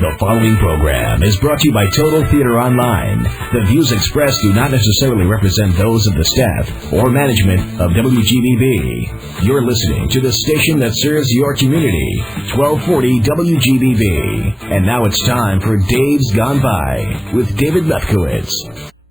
The following program is brought to you by Total Theater Online. The views expressed do not necessarily represent those of the staff or management of WGBB. You're listening to the station that serves your community, 1240 WGBB. And now it's time for Dave's Gone By with David Lefkowitz.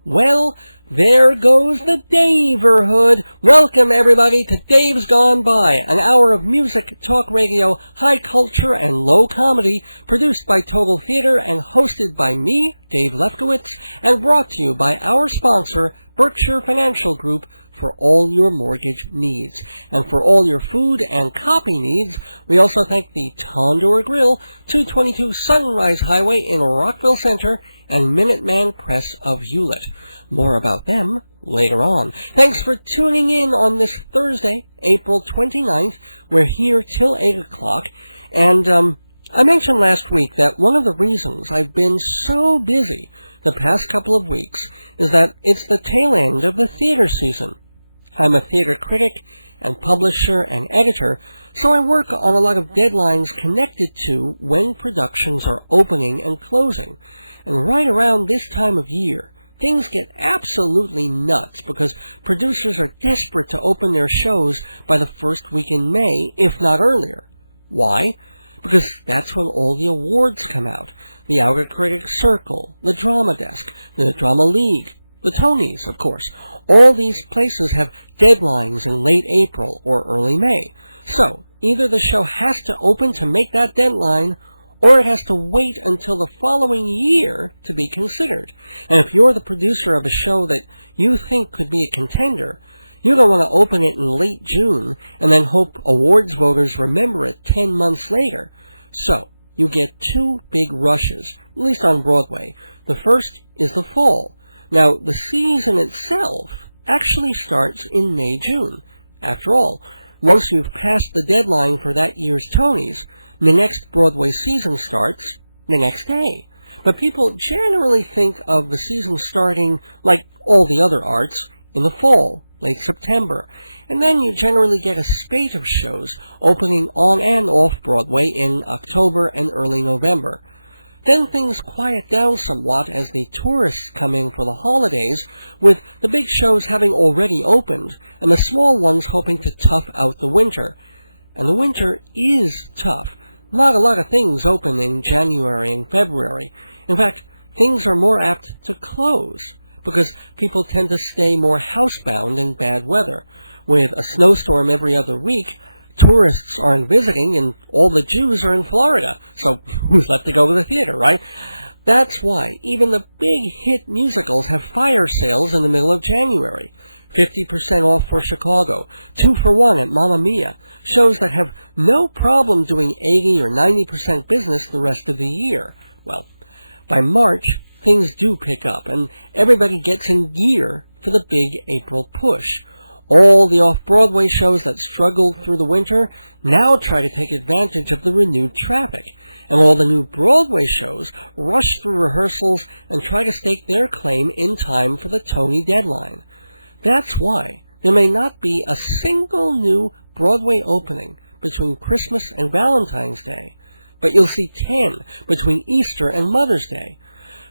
Well, there goes the Daverhood. Welcome, everybody, to Dave's Gone By, an hour of music, talk radio, high culture, and low comedy, produced by Total Theater and hosted by me, Dave Lefkowitz, and brought to you by our sponsor, Berkshire Financial Group, for all your mortgage needs. And for all your food and copy needs, we also thank the Tondor Grill, 222 Sunrise Highway in Rockville Center, and Minuteman Press of Hewlett. More about them later on. Thanks for tuning in on this Thursday, April 29th. We're here till 8 o'clock. And I mentioned last week that one of the reasons I've been so busy the past couple of weeks is that it's the tail end of the theater season. I'm a theater critic and publisher and editor, so I work on a lot of deadlines connected to when productions are opening and closing. And right around this time of year, things get absolutely nuts because producers are desperate to open their shows by the first week in May, if not earlier. Why? Because that's when all the awards come out. The Outer Critics Circle, the Drama Desk, the Drama League, the Tonys, of course. All these places have deadlines in late April or early May. So, either the show has to open to make that deadline, or it has to wait until the following year to be considered. And if you're the producer of a show that you think could be a contender, you don't want to open it in late June and then hope awards voters remember it 10 months later. So, you get two big rushes, at least on Broadway. The first is the fall. Now, the season itself actually starts in May-June. After all, once you've passed the deadline for that year's Tonys, the next Broadway season starts the next day. But people generally think of the season starting, like all the other arts, in the fall, late September. And then you generally get a spate of shows opening on and off Broadway in October and early November. Then things quiet down somewhat as the tourists come in for the holidays, with the big shows having already opened, and the small ones hoping to tough out the winter. And the winter is tough. Not a lot of things open in January and February. In fact, things are more apt to close, because people tend to stay more housebound in bad weather. With a snowstorm every other week, tourists aren't visiting, and all the Jews are in Florida. So who's left to go to the theater, right? That's why even the big hit musicals have fire sales in the middle of January. 50% off for Chicago, 2 for 1 at Mamma Mia, shows that have no problem doing 80 or 90% business the rest of the year. Well, by March, things do pick up, and everybody gets in gear for the big April push. All the off-Broadway shows that struggled through the winter now try to take advantage of the renewed traffic, and all the new Broadway shows rush through rehearsals and try to stake their claim in time for the Tony deadline. That's why there may not be a single new Broadway opening between Christmas and Valentine's Day, but you'll see 10 between Easter and Mother's Day.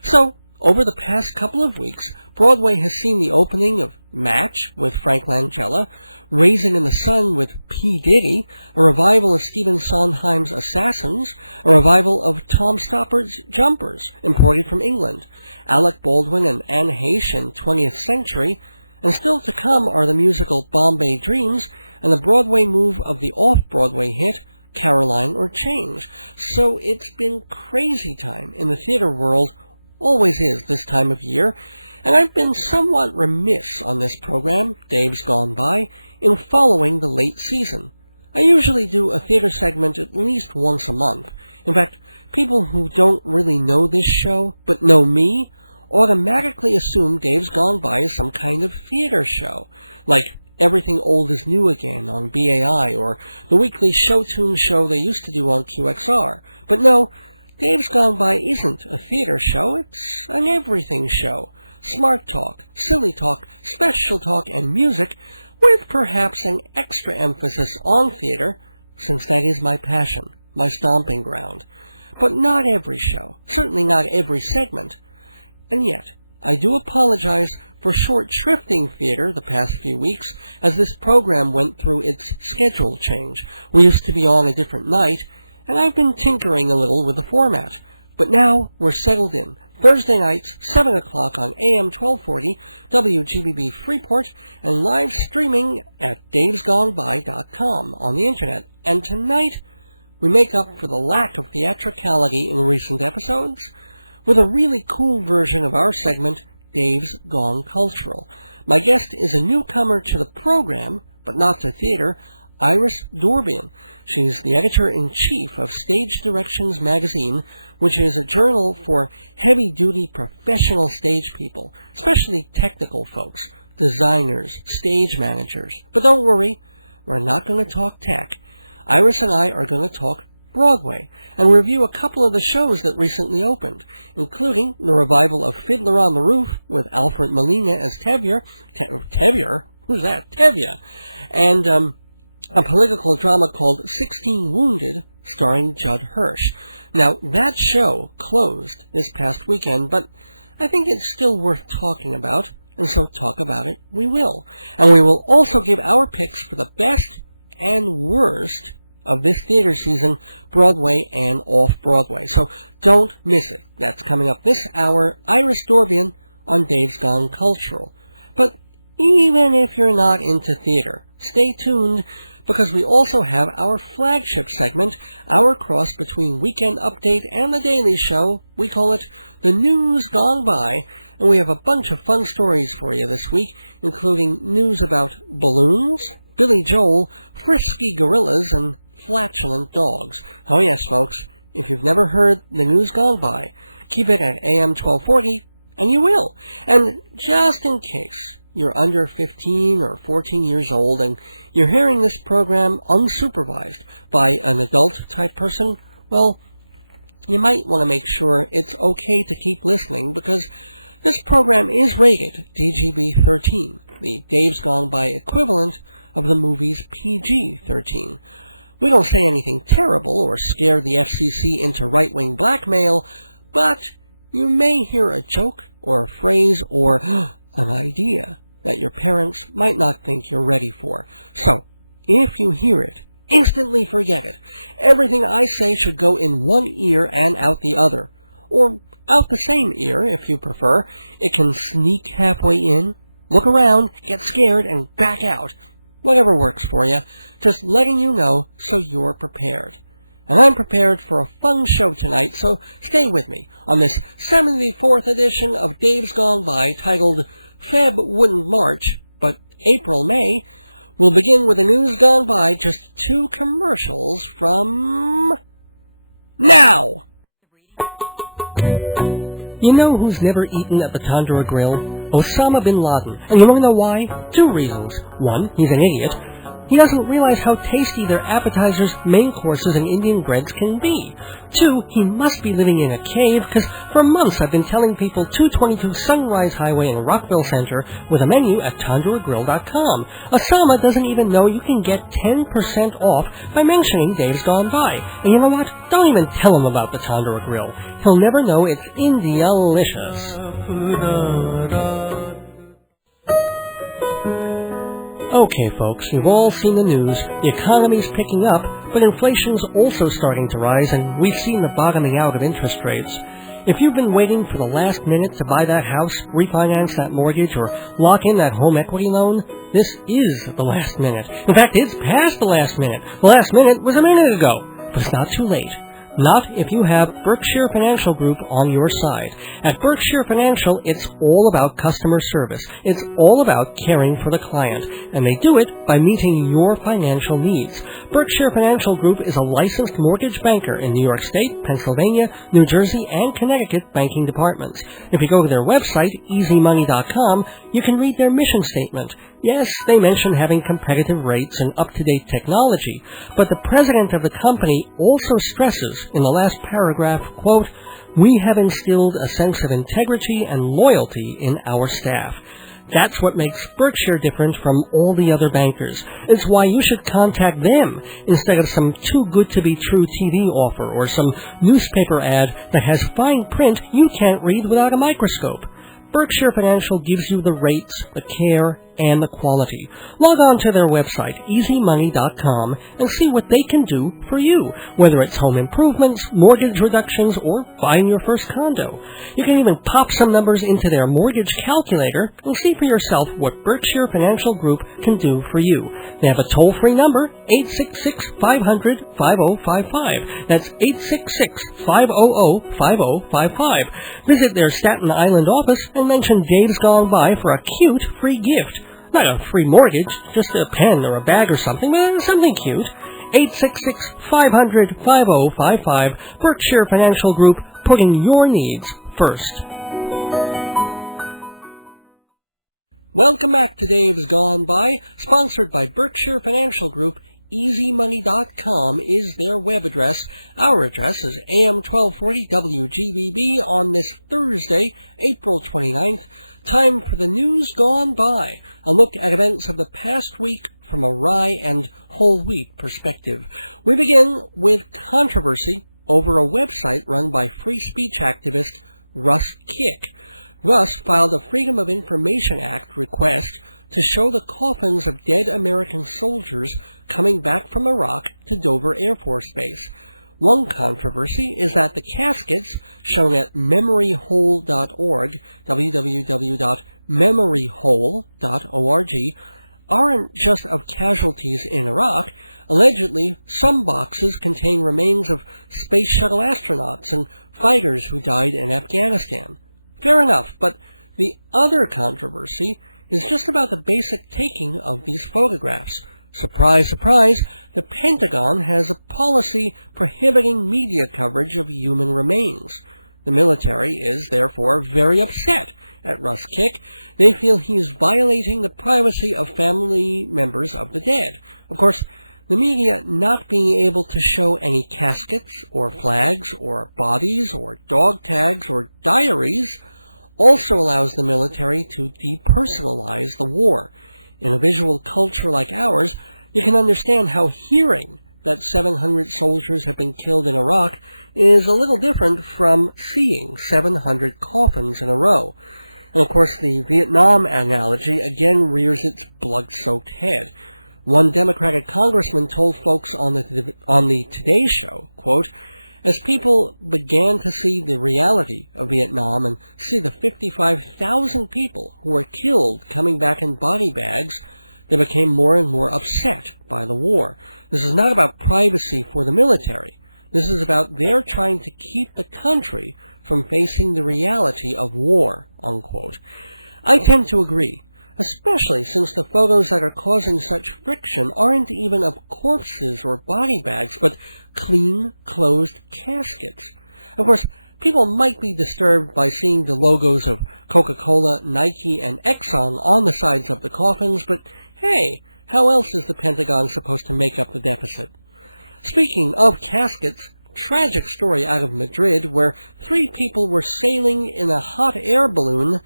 So, over the past couple of weeks, Broadway has seen the opening of Match with Frank Langella, Raising in the Sun with P. Diddy, a revival of Stephen Sondheim's Assassins, a revival of Tom Stoppard's Jumpers, imported from England, Alec Baldwin and Anne Heche in 20th Century, and still to come are the musical Bombay Dreams and the Broadway move of the off-Broadway hit Caroline or Change. So it's been crazy time in the theater world, always is this time of year, and I've been somewhat remiss on this program, Dave's Gone By, in following the late season. I usually do a theater segment at least once a month. In fact, people who don't really know this show, but know me, automatically assume Dave's Gone By is some kind of theater show, like Everything Old is New Again on BAI, or the weekly show tune show they used to do on QXR. But no, Dave's Gone By isn't a theater show, it's an everything show. Smart talk, silly talk, special talk, and music, with perhaps an extra emphasis on theater, since that is my passion, my stomping ground. but not every show, certainly not every segment. And yet, I do apologize for short-shrifting theater the past few weeks, as this program went through its schedule change. We used to be on a different night, and I've been tinkering a little with the format. But now we're settled in. Thursday nights, 7 o'clock on AM 1240, WGBB Freeport, and live streaming at davesgoneby.com on the Internet. And tonight, we make up for the lack of theatricality in recent episodes with a really cool version of our segment, Dave's Gone Cultural. My guest is a newcomer to the program, but not to theater, Iris Dorbian. She's the editor-in-chief of Stage Directions magazine, which is a journal for heavy-duty professional stage people, especially technical folks, designers, stage managers. But don't worry, we're not going to talk tech. Iris and I are going to talk Broadway and review a couple of the shows that recently opened, including the revival of Fiddler on the Roof with Alfred Molina as Tevye. Tevye? Who's that? Tevye. And a political drama called 16 Wounded, starring Judd Hirsch. Now, that show closed this past weekend, but I think it's still worth talking about, and so talk about it we will. And we will also give our picks for the best and worst of this theater season, Broadway and off-Broadway. So don't miss it. That's coming up this hour. Iris Dorbian on Dave's Gone Cultural. But even if you're not into theater, stay tuned, because we also have our flagship segment, our cross between Weekend Update and The Daily Show. We call it The News Gone By, and we have a bunch of fun stories for you this week, including news about balloons, Billy Joel, frisky gorillas, and flatulent dogs. Oh yes, folks, if you've never heard The News Gone By, keep it at AM 1240, and you will. And just in case you're under 15 or 14 years old and you're hearing this program unsupervised by an adult-type person, well, you might want to make sure it's okay to keep listening, because this program is rated DGB-13, the Dave's Gone By equivalent of the movie's PG-13. We don't say anything terrible or scare the FCC into right-wing blackmail, but you may hear a joke or a phrase or an idea that your parents might not think you're ready for. So, if you hear it, instantly forget it. Everything I say should go in one ear and out the other. Or out the same ear, if you prefer. It can sneak halfway in, look around, get scared, and back out. Whatever works for you. Just letting you know so you're prepared. And I'm prepared for a fun show tonight, so stay with me on this 74th edition of Dave's Gone By, titled Feb Wouldn't March, but April-May. We'll begin with the news gone by, just 2 commercials from now. You know who's never eaten at the Tandoor Grill? Osama bin Laden. And you want to know why? 2 reasons. 1, he's an idiot. He doesn't realize how tasty their appetizers, main courses, and Indian breads can be. 2, he must be living in a cave, because for months I've been telling people 222 Sunrise Highway in Rockville Center with a menu at TandoorGrill.com. Osama doesn't even know you can get 10% off by mentioning Dave's Gone By. And you know what? Don't even tell him about the Tandoor Grill. He'll never know it's India-licious. Okay, folks, you've all seen the news. The economy's picking up, but inflation's also starting to rise, and we've seen the bottoming out of interest rates. If you've been waiting for the last minute to buy that house, refinance that mortgage, or lock in that home equity loan, this is the last minute. In fact, it's past the last minute. The last minute was a minute ago, but it's not too late. Not if you have Berkshire Financial Group on your side. At Berkshire Financial, it's all about customer service. It's all about caring for the client. And they do it by meeting your financial needs. Berkshire Financial Group is a licensed mortgage banker in New York State, Pennsylvania, New Jersey, and Connecticut banking departments. If you go to their website, easymoney.com, you can read their mission statement. Yes, they mention having competitive rates and up-to-date technology, but the president of the company also stresses in the last paragraph, quote, "We have instilled a sense of integrity and loyalty in our staff." That's what makes Berkshire different from all the other bankers. It's why you should contact them instead of some too-good-to-be-true TV offer or some newspaper ad that has fine print you can't read without a microscope. Berkshire Financial gives you the rates, the care, and the quality. Log on to their website, easymoney.com, and see what they can do for you, whether it's home improvements, mortgage reductions, or buying your first condo. You can even pop some numbers into their mortgage calculator and see for yourself what Berkshire Financial Group can do for you. They have a toll-free number, 866-500-5055. That's 866-500-5055. Visit their Staten Island office and mention Dave's Gone By for a cute free gift. Not a free mortgage, just a pen or a bag or something, but something cute. 866-500-5055. Berkshire Financial Group, putting your needs first. Welcome back to Dave's Gone By, sponsored by Berkshire Financial Group. EasyMoney.com is their web address. Our address is AM 1240 WGBB on this Thursday, April 29th. Time for the news gone by. A look at events of the past week from a rye and whole wheat perspective. We begin with controversy over a website run by free speech activist Russ Kick. Russ filed a Freedom of Information Act request to show the coffins of dead American soldiers coming back from Iraq to Dover Air Force Base. One controversy is that the caskets shown at memoryhole.org, www.memoryhole.org, aren't just of casualties in Iraq. Allegedly, some boxes contain remains of space shuttle astronauts and fighters who died in Afghanistan. Fair enough, but the other controversy is just about the basic taking of these photographs. Surprise, surprise, the Pentagon has a policy prohibiting media coverage of human remains. The military is, therefore, very upset at Russ Kick. They feel he is violating the privacy of family members of the dead. Of course, the media not being able to show any caskets or flags or bodies or dog tags or diaries also allows the military to depersonalize the war. In a visual culture like ours, you can understand how hearing that 700 soldiers have been killed in Iraq is a little different from seeing 700 coffins in a row. And of course, the Vietnam analogy again rears its blood-soaked head. One Democratic congressman told folks on the Today Show, quote, "As people began to see the reality of Vietnam and see the 55,000 people who were killed coming back in body bags, they became more and more upset by the war. This is not about privacy for the military. This is about their trying to keep the country from facing the reality of war," unquote. I tend to agree, especially since the photos that are causing such friction aren't even of corpses or body bags, but clean, closed caskets. Of course, people might be disturbed by seeing the logos of Coca-Cola, Nike, and Exxon on the sides of the coffins, but hey, how else is the Pentagon supposed to make up the deficit? Speaking of caskets, tragic story out of Madrid where 3 people were sailing in a hot air balloon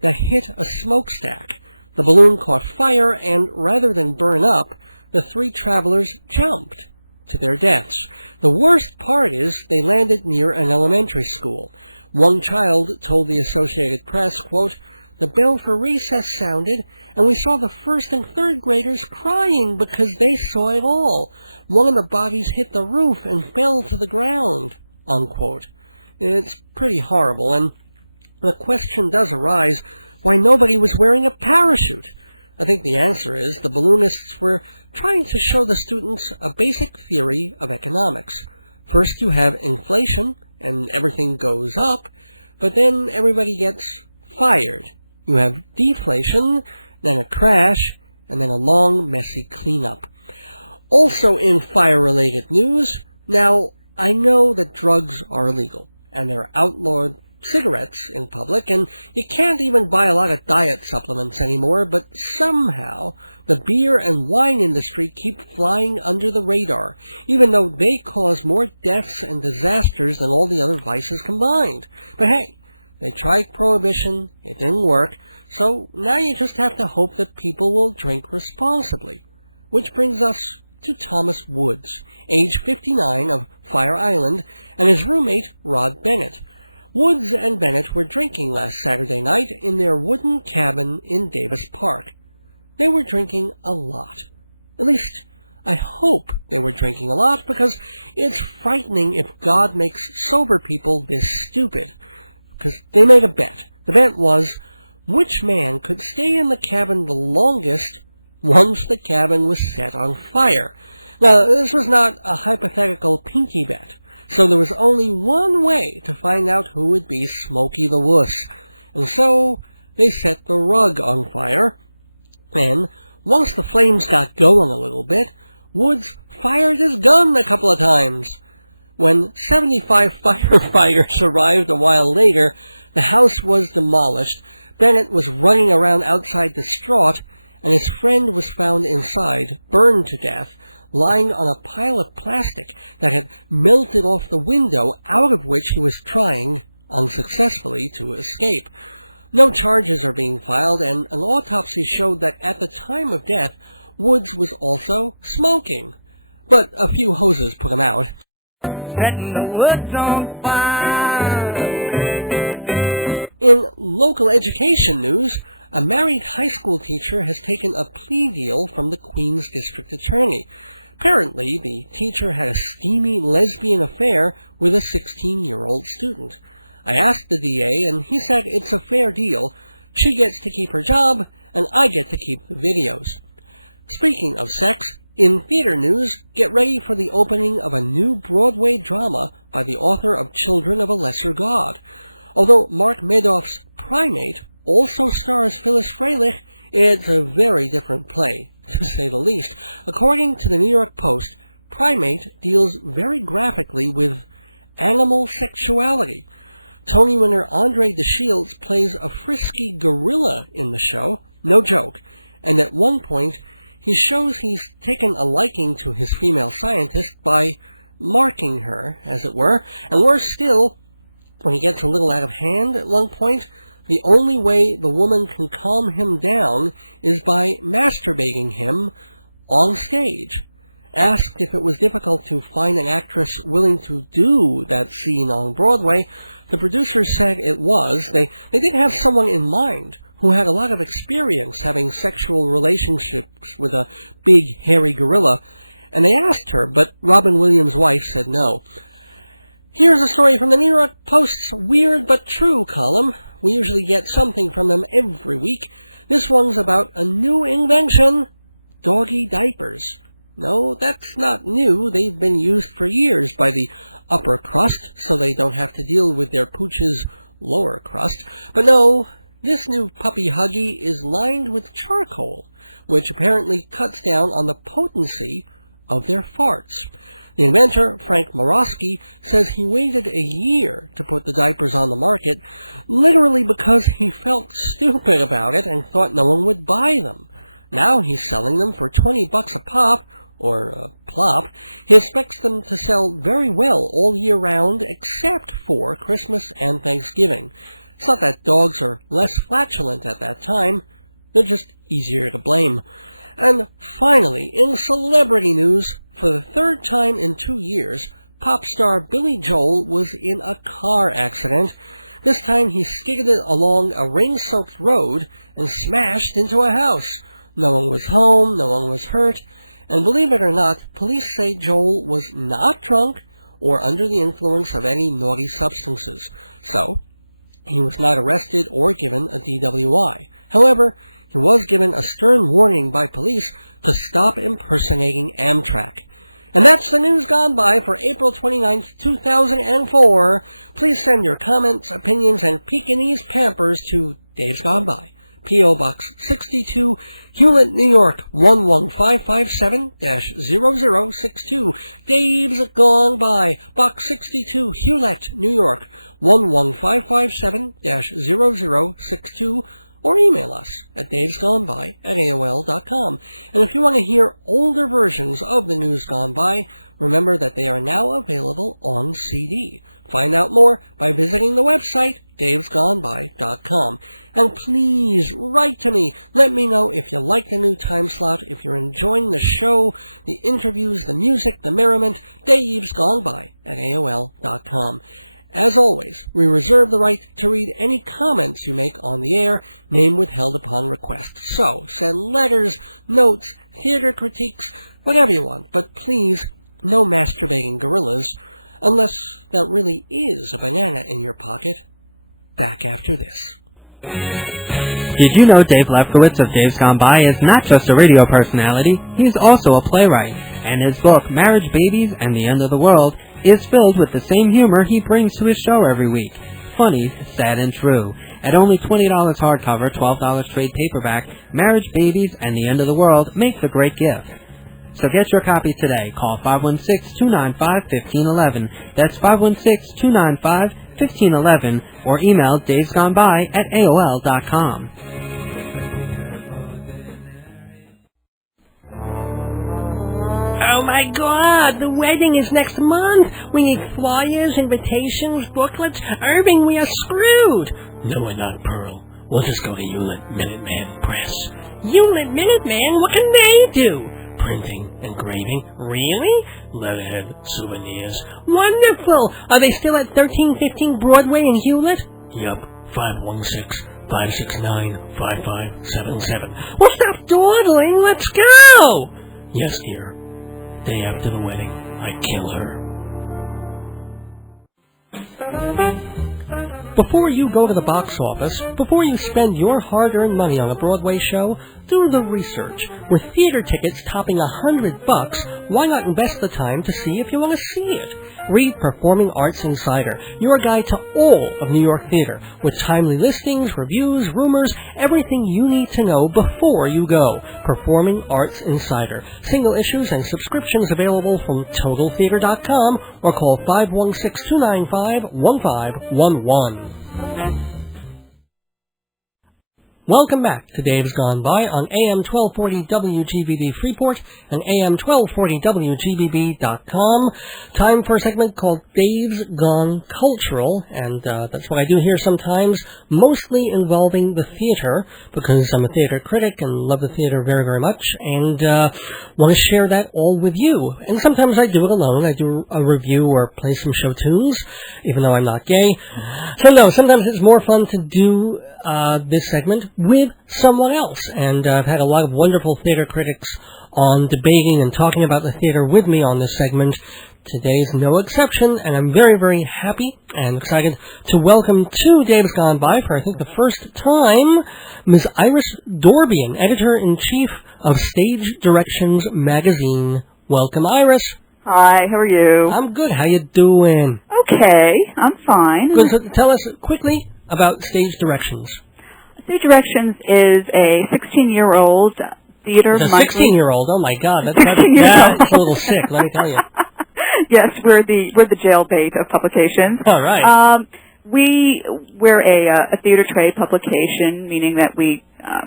that hit a smokestack. The balloon caught fire, and rather than burn up, the 3 travelers jumped to their deaths. The worst part is they landed near an elementary school. One child told the Associated Press, quote, "The bell for recess sounded, and we saw the 1st and 3rd graders crying because they saw it all. One of the bodies hit the roof and fell to the ground," unquote. It's pretty horrible, and the question does arise, why nobody was wearing a parachute? I think the answer is the balloonists were trying to show the students a basic theory of economics. First you have inflation, and everything goes up, but then everybody gets fired. You have deflation, then a crash, and then a long, messy cleanup. Also in fire-related news, now, I know that drugs are illegal, and they're outlawed cigarettes in public, and you can't even buy a lot of diet supplements anymore, but somehow the beer and wine industry keep flying under the radar, even though they cause more deaths and disasters than all the other vices combined. But hey, They tried prohibition, it didn't work, so now you just have to hope that people will drink responsibly. Which brings us to Thomas Woods, age 59, of Fire Island, and his roommate, Rod Bennett. Woods and Bennett were drinking last Saturday night in their wooden cabin in Davis Park. They were drinking a lot. At least, I hope they were drinking a lot, because it's frightening if God makes sober people this stupid. Because they made a bet. The bet was, which man could stay in the cabin the longest once the cabin was set on fire. Now, this was not a hypothetical pinky bet, so there was only one way to find out who would be Smokey the Wuss. And so, they set the rug on fire. Then, once the flames got going a little bit, Woods fired his gun a couple of times. When 75 firefighters arrived a while later, the house was demolished. Bennett was running around outside distraught, and his friend was found inside, burned to death, lying on a pile of plastic that had melted off the window out of which he was trying, unsuccessfully, to escape. No charges are being filed, and an autopsy showed that at the time of death, Woods was also smoking. But a few hoses put him out. Setting the woods on fire. In local education news, a married high school teacher has taken a plea deal from the Queens District Attorney. Apparently, the teacher had a steamy lesbian affair with a 16-year-old student. I asked the DA, and he said it's a fair deal. She gets to keep her job, and I get to keep the videos. Speaking of sex, in theater news, get ready for the opening of a new Broadway drama by the author of Children of a Lesser God. Although Mark Madoff's Primate also stars Phyllis Freilich, it's a very different play, to say the least. According to the New York Post, Primate deals very graphically with animal sexuality. Tony winner Andre DeShields plays a frisky gorilla in the show, no joke, and at one point he shows he's taken a liking to his female scientist by marking her, as it were, and worse still, when he gets a little out of hand at one point, the only way the woman can calm him down is by masturbating him on stage. Asked if it was difficult to find an actress willing to do that scene on Broadway, the producers said it was. They did have someone in mind who had a lot of experience having sexual relationships with a big, hairy gorilla, and they asked her, but Robin Williams' wife said no. Here's a story from the New York Post's Weird But True column. We usually get something from them every week. This one's about a new invention, doggy diapers. No, that's not new. They've been used for years by the upper crust, so they don't have to deal with their pooch's lower crust. But no, this new puppy huggy is lined with charcoal, which apparently cuts down on the potency of their farts. The inventor, Frank Morosky, says he waited a year to put the diapers on the market, literally because he felt stupid about it and thought no one would buy them. Now he's selling them for $20 a pop, or a plop. He expects them to sell very well all year round, except for Christmas and Thanksgiving. It's not that dogs are less flatulent at that time, they're just easier to blame. And finally, in celebrity news, for the third time in 2 years, pop star Billy Joel was in a car accident. This time he skidded along a rain-soaked road and smashed into a house. No one was home, no one was hurt, and believe it or not, police say Joel was not drunk or under the influence of any naughty substances. So, he was not arrested or given a DWI. However, he was given a stern warning by police to stop impersonating Amtrak. And that's the news gone by for April 29th, 2004. Please send your comments, opinions, and Pekingese pampers to Dave's Gone By, P.O. Box 62, Hewlett, New York, 11557-0062. Dave's Gone By, Box 62, Hewlett, New York, 11557-0062. or email us at davesgoneby@aol.com. And if you want to hear older versions of the News Gone By, remember that they are now available on CD. Find out more by visiting the website, davesgoneby.com. And please write to me. Let me know if you like the new time slot, if you're enjoying the show, the interviews, the music, the merriment, davesgoneby@aol.com. As always, we reserve the right to read any comments you make on the air, name withheld upon request. So, send letters, notes, theater critiques, whatever you want, but please, no masturbating gorillas, unless that really is a banana in your pocket. Back after this. Did you know Dave Lefkowitz of Dave's Gone By is not just a radio personality, he's also a playwright, and his book, Marriage, Babies, and the End of the World, is filled with the same humor he brings to his show every week. Funny, sad, and true. At only $20 hardcover, $12 trade paperback, Marriage, Babies, and the End of the World makes a great gift. So get your copy today. Call 516-295-1511. That's 516-295-1511. Or email davesgoneby@aol.com. Oh my God, the wedding is next month. We need flyers, invitations, booklets. Irving, we are screwed. No, we're not, Pearl. We'll just go to Hewlett Minuteman Press. Hewlett Minuteman? What can they do? Printing, engraving. Really? Letterhead, souvenirs. Wonderful! Are they still at 1315 Broadway in Hewlett? Yup, 516-569-5577. Well, stop dawdling. Let's go! Yes, dear. Day after the wedding, I kill her. Before you go to the box office, before you spend your hard-earned money on a Broadway show, do the research. With theater tickets topping $100, why not invest the time to see if you want to see it? Read Performing Arts Insider, your guide to all of New York theater, with timely listings, reviews, rumors, everything you need to know before you go. Performing Arts Insider. Single issues and subscriptions available from TotalTheater.com or call 516-295-1511. Welcome back to Dave's Gone By on AM 1240 WGBB Freeport and AM 1240 WGBB.com. Time for a segment called Dave's Gone Cultural, and that's what I do here sometimes, mostly involving the theater, because I'm a theater critic and love the theater very, very much, and want to share that all with you. And sometimes I do it alone. I do a review or play some show tunes, even though I'm not gay. So no, sometimes it's more fun to do this segment with someone else, and I've had a lot of wonderful theater critics on debating and talking about the theater with me on this segment. Today's no exception, and I'm very, very happy and excited to welcome to Dave's Gone By for I think the first time, Ms. Iris Dorbian, Editor-in-Chief of Stage Directions magazine. Welcome, Iris. Hi, how are you? I'm good. How you doing? Okay, I'm fine. Good. So tell us quickly about Stage Directions. Stage Directions is a 16-year-old theater. It's a 16-year-old. Oh my God, that's a little sick. Let me tell you. Yes, we're the jailbait of publications. All right. We're a theater trade publication, meaning that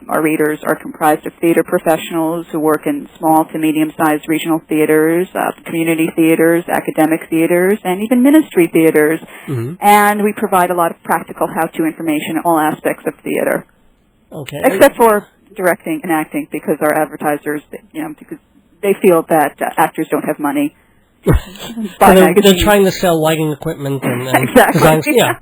our readers are comprised of theater professionals who work in small to medium-sized regional theaters, community theaters, academic theaters, and even ministry theaters. Mm-hmm. And we provide a lot of practical how-to information in all aspects of theater. Okay. Except for directing and acting, because our advertisers, because they feel that actors don't have money. So they're trying to sell lighting equipment and exactly. designs. Yeah.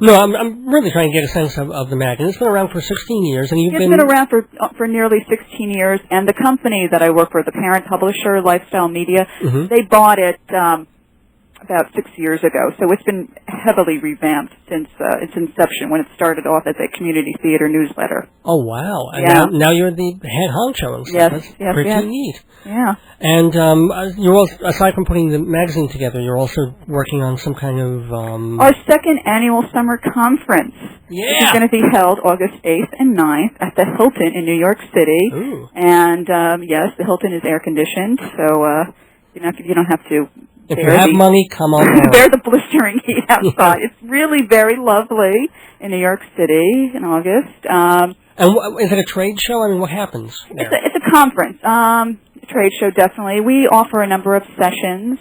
No, I'm really trying to get a sense of the magazine. It's been around for 16 years, and It's been around for nearly 16 years. And the company that I work for, the parent publisher, Lifestyle Media, mm-hmm. they bought it about 6 years ago. So it's been heavily revamped since its inception, when it started off as a community theater newsletter. Oh wow! And yeah. Now you're the head honcho and stuff. Yes, That's yes, pretty yes. neat. Yeah. And you're also, aside from putting the magazine together, you're also working on some kind of our second annual summer conference. Yeah. Which is going to be held August 8th and 9th at the Hilton in New York City. Ooh. And yes, the Hilton is air conditioned, so you don't have to If you have money, come on down. Bear the blistering heat outside. It's really very lovely in New York City in August. And is it a trade show? I mean, what happens there? It's a conference. A trade show, definitely. We offer a number of sessions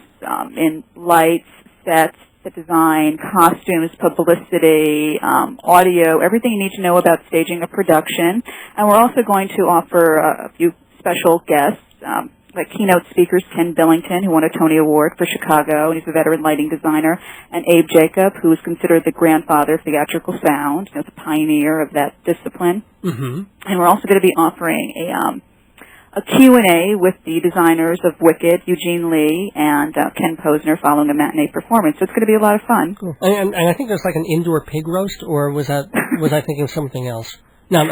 in lights, sets, set design, costumes, publicity, audio, everything you need to know about staging a production. And we're also going to offer a few special guests, like keynote speakers Ken Billington, who won a Tony Award for Chicago, and he's a veteran lighting designer, and Abe Jacob, who is considered the grandfather of theatrical sound, the pioneer of that discipline. Mm-hmm. And we're also going to be offering a Q&A with the designers of Wicked, Eugene Lee, and Ken Posner following a matinee performance. So it's going to be a lot of fun. Cool. And I think there's like an indoor pig roast, or was I thinking of something else? No,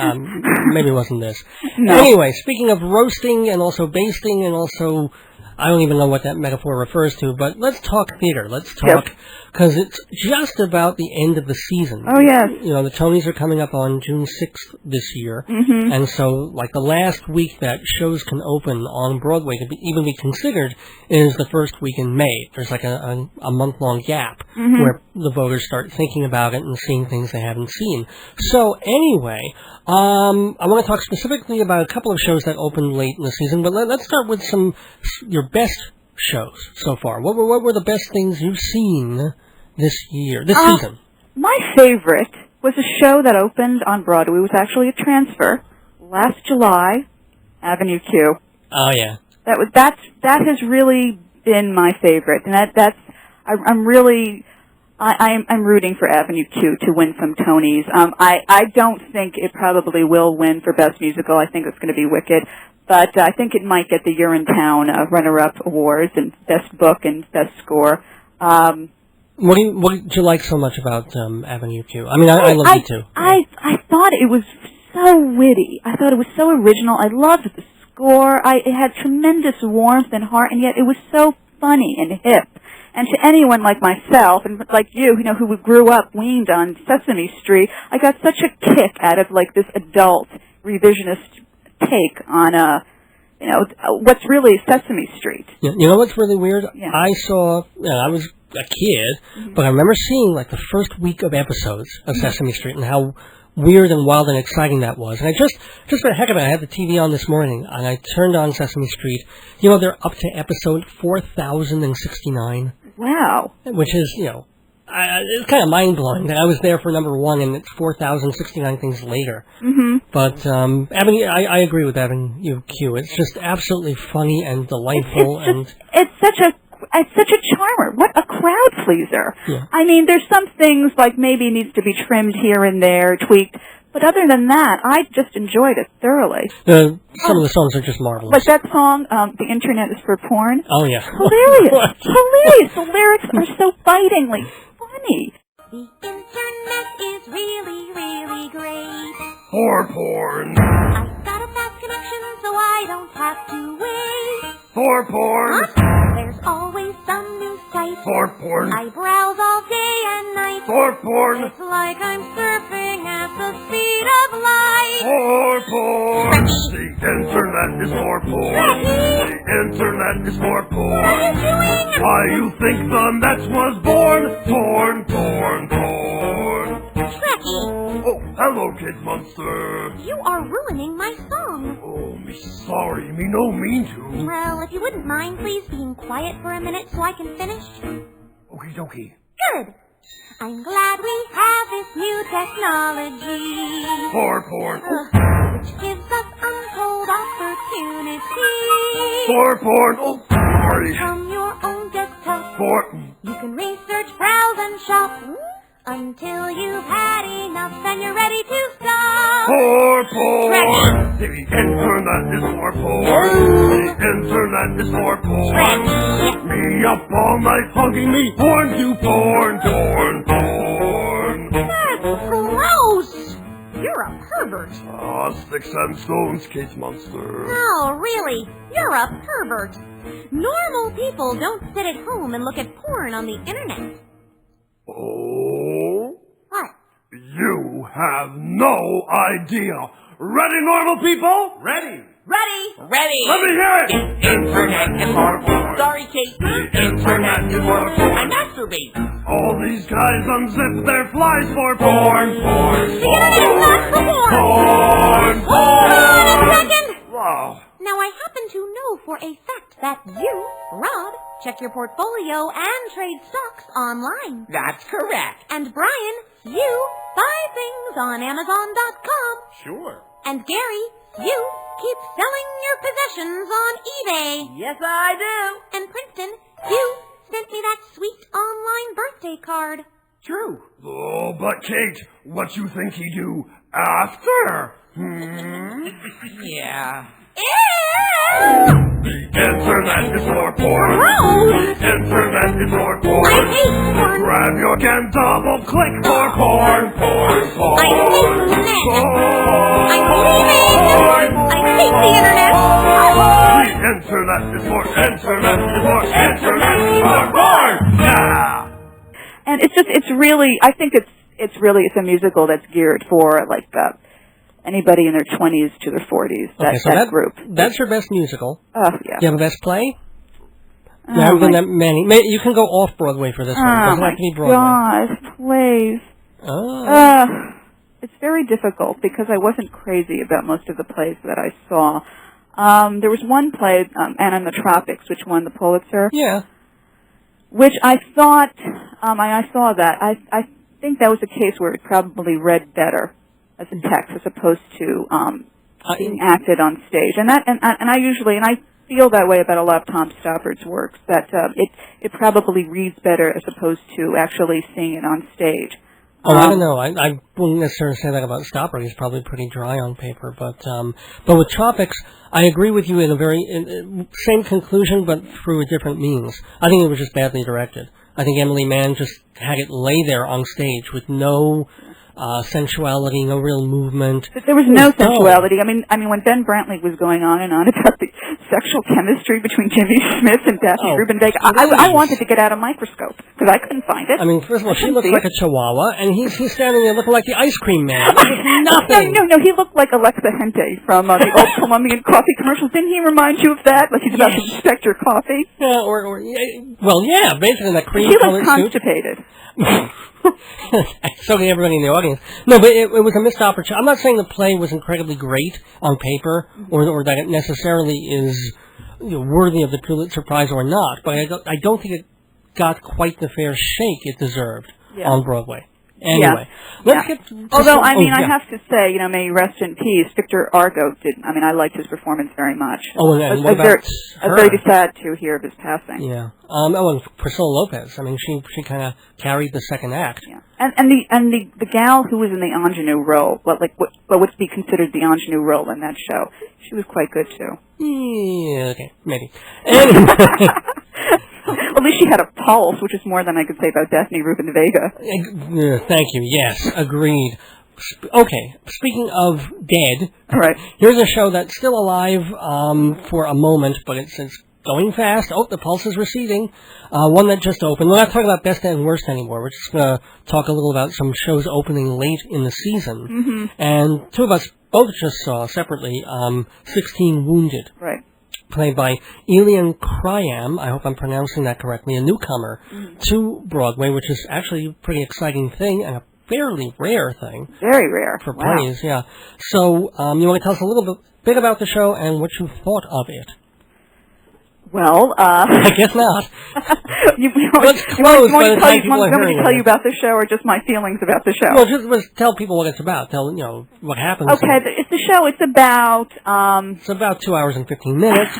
maybe it wasn't this. No. Anyway, speaking of roasting and also basting and also, I don't even know what that metaphor refers to, but let's talk theater. Let's talk, because it's just about the end of the season. Oh, yes. You know, the Tonys are coming up on June 6th this year, Mm-hmm. and so, like, the last week that shows can open on Broadway to even be considered is the first week in May. There's like a month-long gap Mm-hmm. where the voters start thinking about it and seeing things they haven't seen. So, anyway, I want to talk specifically about a couple of shows that opened late in the season, but let's start with your best shows so far. What were the best things you've seen this season? My favorite was a show that opened on Broadway. It was actually a transfer last July, Avenue Q. Oh, yeah. That has really been my favorite, and I'm rooting for Avenue Q to win some Tonys. I don't think it probably will win for Best Musical. I think it's going to be Wicked, but I think it might get the Urinetown runner-up awards and Best Book and Best Score. What did you like so much about Avenue Q? I mean, I love it too. I thought it was so witty. I thought it was so original. I loved the score. It had tremendous warmth and heart, and yet it was so funny and hip. And to anyone like myself, and like you, who grew up weaned on Sesame Street, I got such a kick out of like this adult revisionist take on what's really Sesame Street. Yeah, you know what's really weird? Yeah. I was a kid, Mm-hmm. but I remember seeing like the first week of episodes of Sesame Street and how weird and wild and exciting that was. And I just for the heck of it, I had the TV on this morning and I turned on Sesame Street. You know, they're up to episode 4069. Wow. Which is, it's kind of mind-blowing that I was there for number one and it's 4069 things later. Mm-hmm. But I agree with Avenue Q. It's just absolutely funny and delightful. It's such a charmer. What a crowd pleaser. Yeah. I mean, there's some things like maybe needs to be trimmed here and there, tweaked. But other than that, I just enjoyed it thoroughly. Some of the songs are just marvelous. Like that song, The Internet is for Porn. Oh, yeah. Hilarious. Hilarious. The lyrics are so bitingly funny. The internet is really, really great. For porn. I've got a fast connection, so I don't have to wait. For porn. There's always some new site. For porn. I browse all day and night. For porn. It's like I'm surfing at the speed of light. For porn. The internet is for porn. The internet is for porn. What are you doing? Why you think the net was born? Porn, porn, porn. Trekkie, Oh, hello, Kid Monster. you are ruining my song. Oh, me sorry, me no mean to. Well, if you wouldn't mind, please being quiet for a minute so I can finish. Okie dokie. Good. I'm glad we have this new technology. For porn. Which gives us untold opportunity. For porn. Oh, sorry. From your own desktop, For... you can research, browse, and shop until you've had enough and you're ready to stop. For porn. The internet is for porn. The internet is for porn. Me up all night hugging me porn to porn, porn, porn. That's gross. You're a pervert. Ah, sticks and stones, Kid Monster. No, really, you're a pervert. Normal people don't sit at home and look at porn on the internet. Oh? What? You have no idea. Ready, normal people? Ready. Ready? Let me hear it. Internet is for porn. Sorry, caper. The internet is for porn. I masturbate. All these guys unzip their flies for porn. The internet is not for porn. Porn. Hold on a second. Wow. Now, I happen to know for a fact that you, Rod, check your portfolio and trade stocks online. That's correct. And Brian, you buy things on Amazon.com. Sure. And Gary, you keep selling your possessions on eBay. Yes, I do. And Princeton, you sent me that sweet online birthday card. True. Oh, but Kate, what you think he do after? Yeah. The internet is for porn. Gross! The internet is for porn. I hate porn. Grab your can double click for porn. Porn. I hate the net. Porn. I'm leaving. I hate the internet. The internet is for internet is for internet is for porn. Yeah. And it's really, I think it's a musical that's geared for like anybody in their 20s to their 40s. That group. That's your best musical. Oh yeah. Do you have a best play? There haven't been that many. You can go off Broadway for this one. It doesn't have to be Broadway. God, plays. Oh. It's very difficult because I wasn't crazy about most of the plays that I saw. There was one play, Anna in the Tropics, which won the Pulitzer. Yeah. Which I thought, I saw that. I think that was a case where it probably read better as a text as opposed to being acted on stage. And I feel that way about a lot of Tom Stoppard's works, that it probably reads better as opposed to actually seeing it on stage. Oh, I don't know. I wouldn't necessarily say that about Stoppard. He's probably pretty dry on paper. But with Tropics, I agree with you in a very same conclusion, but through a different means. I think it was just badly directed. I think Emily Mann just had it lay there on stage with no sensuality, no real movement. But there was no sensuality. I mean, when Ben Brantley was going on and on about the sexual chemistry between Jimmy Smith and Daphne Rubin Vega, I wanted to get out a microscope because I couldn't find it. I mean, first of all, she looks like a chihuahua, and he's standing there looking like the ice cream man. Nothing. No, he looked like Alexa Hente from the old Colombian coffee commercials. Didn't he remind you of that? Like he's about to inspect your coffee? Yeah, yeah, basically in that cream-colored suit. He looked constipated. So did everybody in the audience. No, but it was a missed opportunity. I'm not saying the play was incredibly great on paper, or that it necessarily is worthy of the Pulitzer Prize or not, but I don't think it got quite the fair shake it deserved on Broadway. Anyway, let's get to I have to say, may he rest in peace. Victor Argo I liked his performance very much. Oh, and what about her? I was very sad to hear of his passing. Yeah. And Priscilla Lopez. I mean, she kind of carried the second act. Yeah. And the gal who was in the ingenue role, what would be considered the ingenue role in that show, she was quite good too. Yeah. Okay. Maybe. Anyway. At least she had a pulse, which is more than I could say about Daphne Rubin Vega. Thank you. Yes, agreed. Okay, speaking of dead, right. Here's a show that's still alive for a moment, but it's going fast. Oh, the pulse is receding. One that just opened. We're not talking about best and worst anymore. We're just going to talk a little about some shows opening late in the season. Mm-hmm. And two of us both just saw separately 16 Wounded. Right. Played by Elian Kryam, I hope I'm pronouncing that correctly, a newcomer to Broadway, which is actually a pretty exciting thing and a fairly rare thing. Very rare. For plays, yeah. So, you want to tell us a little bit about the show and what you thought of it? Well, I guess not. Let's close by the time people are hearing it. Want me to tell you about the show or just my feelings about the show? Well, just tell people what it's about. Tell, what happens. Okay, it's the show. It's about... it's about 2 hours and 15 minutes.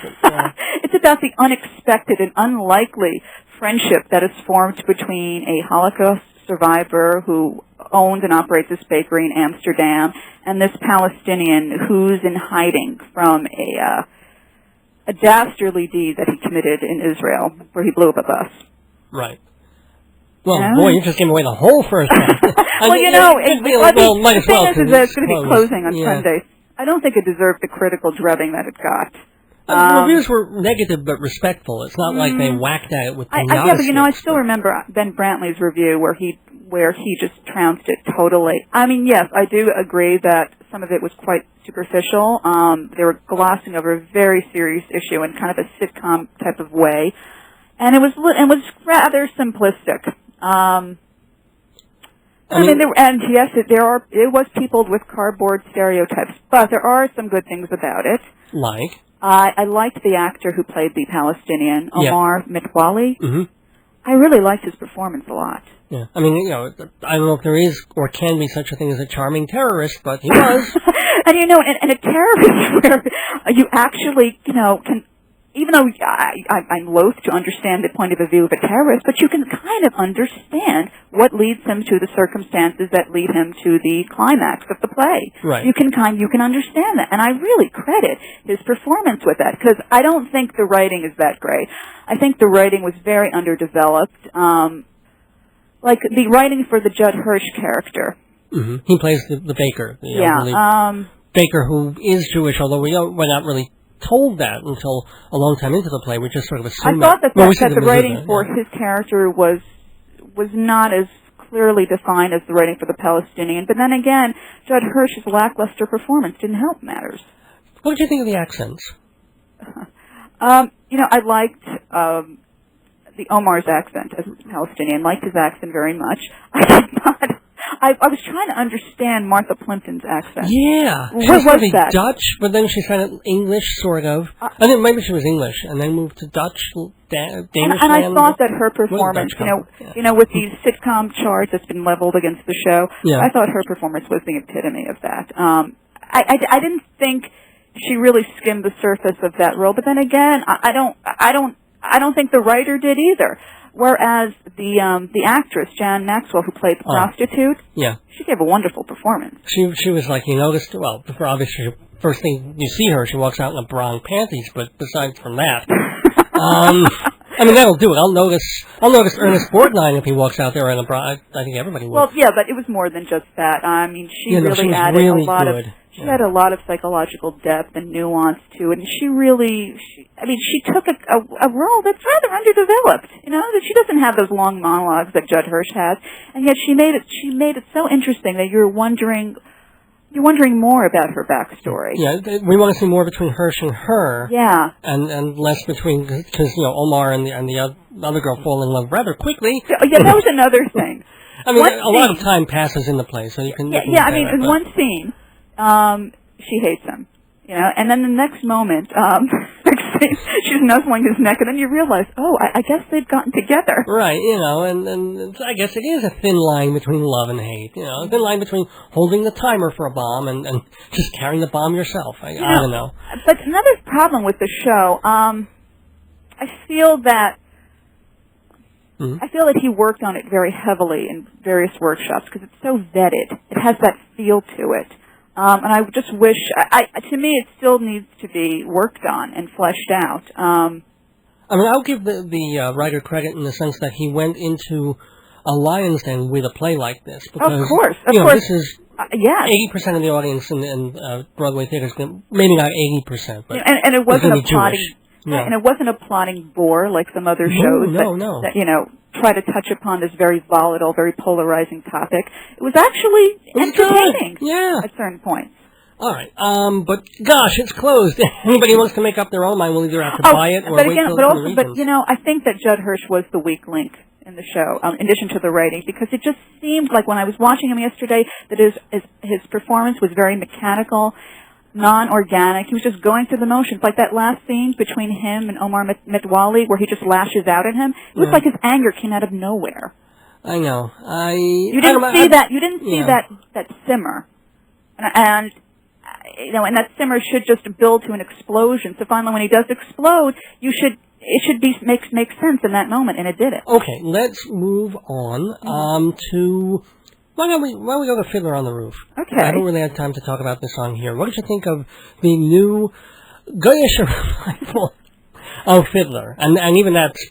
It's about the unexpected and unlikely friendship that is formed between a Holocaust survivor who owns and operates this bakery in Amsterdam and this Palestinian who's in hiding from a dastardly deed that he committed in Israel, where he blew up a bus. Right. Well, boy, you just gave away the whole first half. Might as well. It's going to be closing on Sunday. I don't think it deserved the critical drubbing that it got. The reviews were negative but respectful. It's not like they whacked at it with the yeah, but I still remember Ben Brantley's review where he just trounced it totally. I mean, yes, I do agree that some of it was quite superficial. They were glossing over a very serious issue in kind of a sitcom type of way. and it was rather simplistic. It was peopled with cardboard stereotypes, but there are some good things about it. Like? I liked the actor who played the Palestinian, Omar Mitwali. Mm-hmm. I really liked his performance a lot. Yeah, I mean, I don't know if there is or can be such a thing as a charming terrorist, but he was. and a terrorist where you actually, can, even though I'm loath to understand the point of view of a terrorist, but you can kind of understand what leads him to the circumstances that lead him to the climax of the play. Right. You can understand that, and I really credit his performance with that, because I don't think the writing is that great. I think the writing was very underdeveloped. Like the writing for the Judd Hirsch character. Mm-hmm. He plays the baker. Baker who is Jewish, although we're not really told that until a long time into the play. We just sort of assume I thought that the writing for his character was not as clearly defined as the writing for the Palestinian. But then again, Judd Hirsch's lackluster performance didn't help matters. What did you think of the accents? I liked the Omar's accent as Palestinian. Liked his accent very much. I did not. I was trying to understand Martha Plimpton's accent. Yeah. What was that? Dutch, but then she sounded English, sort of. I think maybe she was English, and then moved to Dutch, Danish. And I thought that her performance, with these sitcom charts that's been leveled against the show, I thought her performance was the epitome of that. I didn't think she really skimmed the surface of that role, but then again, I don't think the writer did either. Whereas the actress, Jan Maxwell, who played the prostitute, she gave a wonderful performance. She was like, you noticed, well, obviously, first thing you see her, she walks out in a bra and panties, but besides from that, I mean, that'll do it. I'll notice Ernest Borgnine if he walks out there in a bra. I think everybody will. Well, yeah, but it was more than just that. I mean, she added a lot of... She had a lot of psychological depth and nuance to it, and she took a role that's rather underdeveloped. That she doesn't have those long monologues that Judd Hirsch has, and yet she made it so interesting that you're wondering more about her backstory. Yeah, we want to see more between Hirsch and her. Yeah, and less between because Omar and the other girl fall in love rather quickly. Yeah, that was another thing. I mean, a lot of time passes in the play, so you can. I mean, in one scene. She hates him, and then the next moment, she's nuzzling his neck, and then you realize, I guess they've gotten together. Right, and I guess it is a thin line between love and hate, a thin line between holding the timer for a bomb and just carrying the bomb yourself. I don't know. But another problem with the show, I feel that he worked on it very heavily in various workshops because it's so vetted. It has that feel to it. And I just wish, to me, it still needs to be worked on and fleshed out. I mean, I'll give the writer credit in the sense that he went into a lion's den with a play like this. Because, of course. This is 80% of the audience in Broadway theaters, maybe not 80%, but and it wasn't a plotting. Yeah. And it wasn't a plotting bore like some other shows that try to touch upon this very volatile, very polarizing topic. It was actually entertaining at certain points. All right. But gosh, it's closed. Anybody wants to make up their own mind will either have to buy it or wait till I think that Judd Hirsch was the weak link in the show, in addition to the writing, because it just seemed like when I was watching him yesterday that his performance was very mechanical, non-organic. He was just going through the motions. Like that last scene between him and Omar Mitwali where he just lashes out at him. It was like his anger came out of nowhere. I know. You didn't see that. You didn't see that simmer. And that simmer should just build to an explosion. So finally when he does explode, it should make sense in that moment, and it did it. Okay, let's move on to... Why don't we go to Fiddler on the Roof? Okay. I don't really have time to talk about this song here. What did you think of the new Goyish revival of Fiddler? And even that's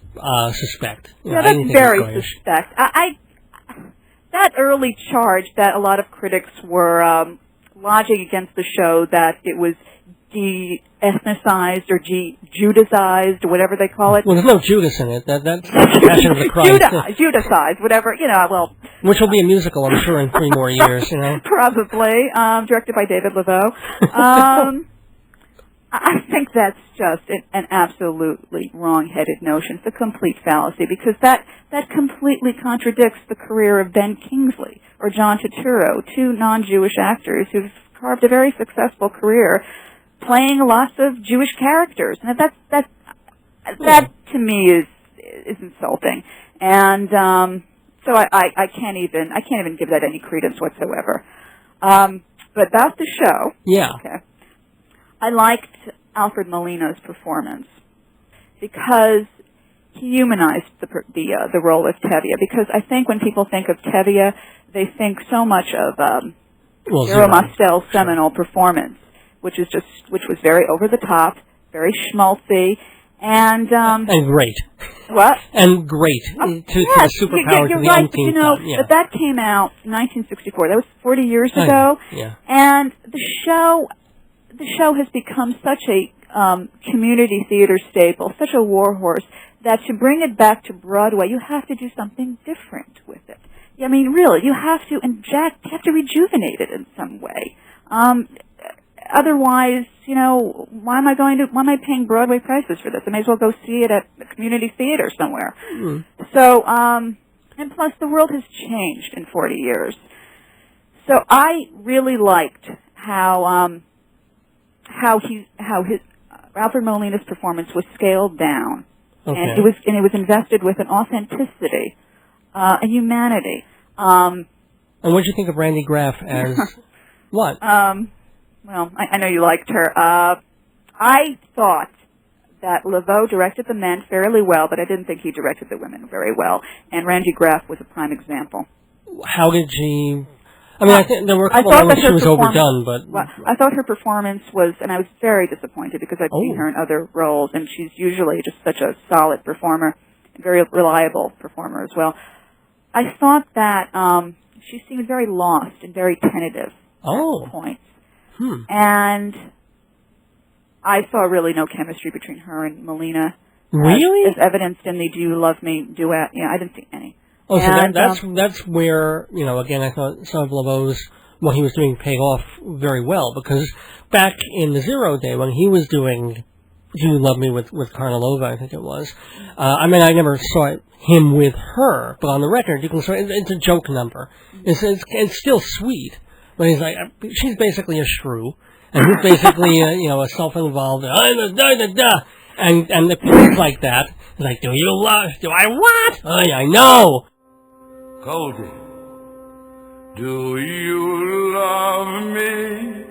suspect. That's very suspect. That early charge that a lot of critics were lodging against the show, that it was de-ethnicized or Judicized, or whatever they call it. Well, there's no Judas in it. That's Passion of the Christ. Judicized, whatever, Which will be a musical, I'm sure, in 3 more years, Probably, directed by David Laveau. I think that's just an absolutely wrong-headed notion. It's a complete fallacy because that completely contradicts the career of Ben Kingsley or John Turturro, two non-Jewish actors who've carved a very successful career playing lots of Jewish characters. And that to me is insulting. And so I can't even give that any credence whatsoever. But about the show. Yeah. Okay. I liked Alfred Molina's performance because he humanized the role of Tevye. Because I think when people think of Tevye, they think so much of Zero Mostel's seminal performance, which was very over the top, very schmaltzy, and great. What? And great to the superpowers you're of the right, umpteenth but time. Yeah. but that came out in 1964. That was 40 years ago. Yeah. And the show has become such a community theater staple, such a warhorse, that to bring it back to Broadway, you have to do something different with it. I mean, really, you have to rejuvenate it in some way. Otherwise, why am I paying Broadway prices for this? I may as well go see it at a community theater somewhere. Mm. So, and plus the world has changed in 40 years. So I really liked how Alfred Molina's performance was scaled down. Okay. And it was invested with an authenticity, a humanity. And what did you think of Randy Graff as what? Well, I know you liked her. I thought that Laveau directed the men fairly well, but I didn't think he directed the women very well. And Randy Graff was a prime example. How did she? I mean, I think there were a couple of moments she was overdone, but well, I thought her performance was, and I was very disappointed because I've seen her in other roles, and she's usually just such a solid performer, a very reliable performer as well. I thought that she seemed very lost and very tentative at points. And I saw really no chemistry between her and Molina. Really? As evidenced in the Do You Love Me duet. Yeah, I didn't see any. Oh, so that's where, again, I thought some of Laveau's, what he was doing paid off very well, because back in the Zero day, when he was doing Do You Love Me with Karnalova, I think it was, I mean, I never saw him with her, but on the record, you can say it's a joke number. It's still sweet, but he's like, she's basically a shrew, and he's basically, a self-involved, and the plays like that, it's like, do I what? I know! Goldie, do you love me?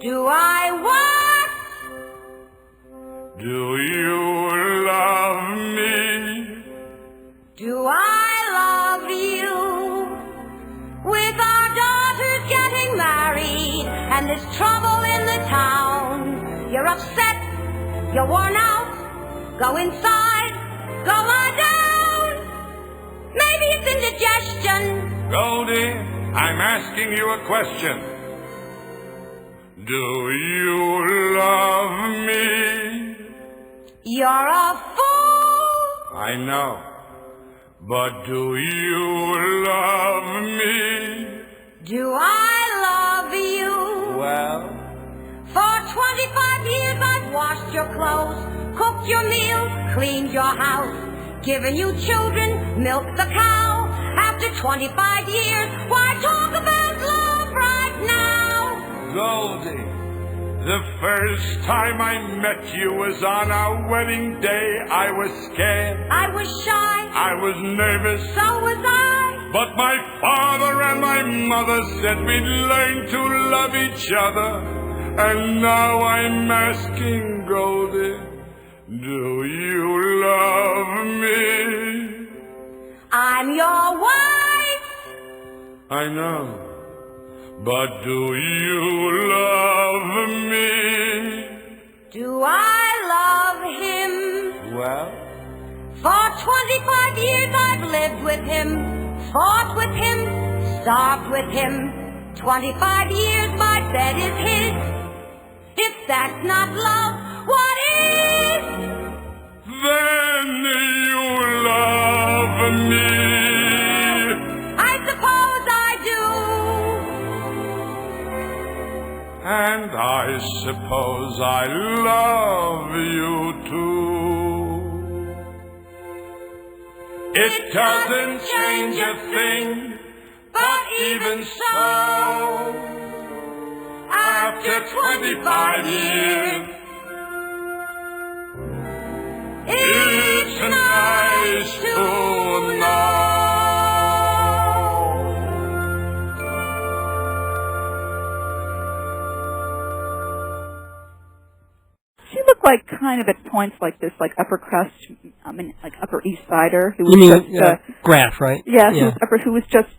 Do I what? Do you love me? Do I love you? With our daughters getting married and there's trouble in the town, you're upset, you're worn out, go inside, go on down. Maybe it's indigestion. Goldie, I'm asking you a question. Do you love me? You're a fool. I know. But do you love me? Do I love you? Well? For 25 years I've washed your clothes, cooked your meals, cleaned your house, given you children, milked the cow. After 25 years, why talk about love right now? Goldie, the first time I met you was on our wedding day. I was scared. I was shy. I was nervous. So was I. But my father and my mother said we'd learn to love each other. And now I'm asking, Goldie, do you love me? I'm your wife. I know. But do you love me? Do I love him? Well? For 25 years I've lived with him, fought with him, starved with him. 25 years my bed is his. If that's not love, what is? Then you love me. I suppose I do. And and I suppose I love you too. It doesn't change a thing, but even so, after 25 years, it's nice to know. She looked like kind of at points like this, like upper crust, like Upper East Sider. Who was You mean just, Graff, right? Yes, Yeah. who was just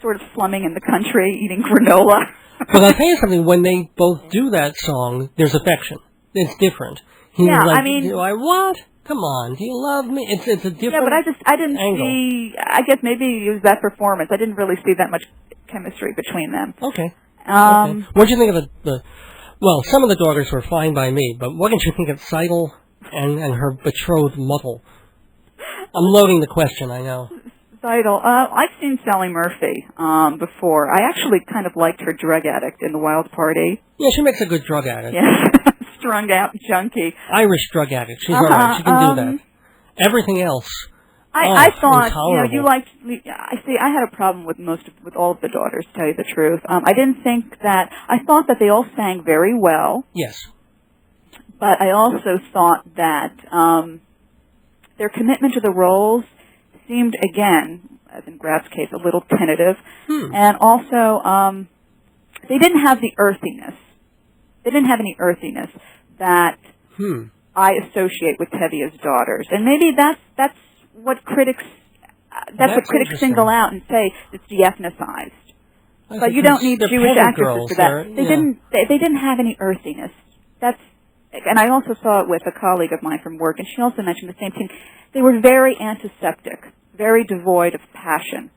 sort of slumming in the country, eating granola. But I'll tell you something, when they both do that song, there's affection. It's different. He's Yeah, like, I mean... what? Come on, do you love me? It's a different Yeah, but I didn't angle. see, I guess maybe it was that performance. I didn't really see that much chemistry between them. Okay. Okay. What did you think of the well, some of the daughters were fine by me, but what did you think of Seidel and her betrothed Muddle? I'm loading the question, I know. Seidel, I've seen Sally Murphy before. I actually kind of liked her drug addict in The Wild Party. Yeah, she makes a good drug addict. Yeah, strung out junkie. Irish drug addict. She's all right. She can do that. Everything else. I thought, intolerable. you liked. I had a problem with with all of the daughters, to tell you the truth. I didn't think that. I thought that they all sang very well. Yes. But I also thought that their commitment to the roles seemed, again, as in Graff's case, a little tentative. And also, they didn't have the earthiness. They didn't have any earthiness that I associate with Tevia's daughters. And maybe that's what critics single out and say it's de-ethnicized. But you don't need Jewish actresses for that. They didn't have any earthiness. And I also saw it with a colleague of mine from work, and she also mentioned the same thing. They were very antiseptic, very devoid of passion.